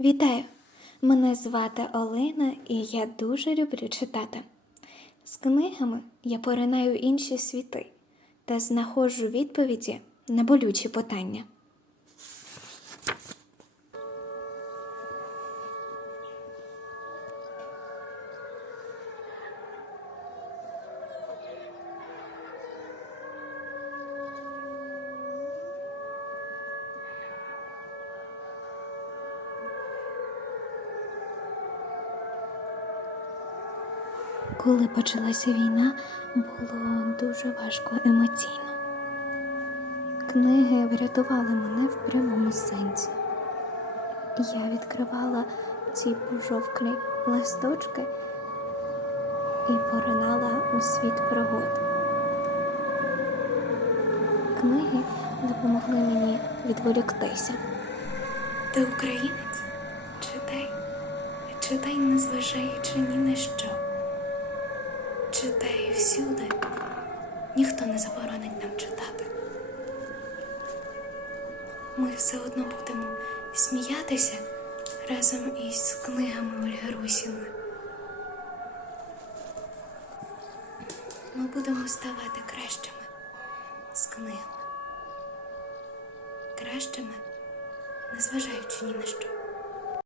Вітаю! Мене звати Олена і я дуже люблю читати. З книгами я поринаю інші світи та знаходжу відповіді на болючі питання. Коли почалася війна, було дуже важко емоційно. Книги врятували мене в прямому сенсі. Я відкривала ці пожовклі листочки і поринала у світ пригод. Книги допомогли мені відволіктися. Ти українець? Читай, читай, незважаючи ні на що. Читай всюди. Ніхто не заборонить нам читати. Ми все одно будемо сміятися разом із книгами Ольги Русіної. Ми будемо ставати кращими з книгами. Кращими, незважаючи ні на що.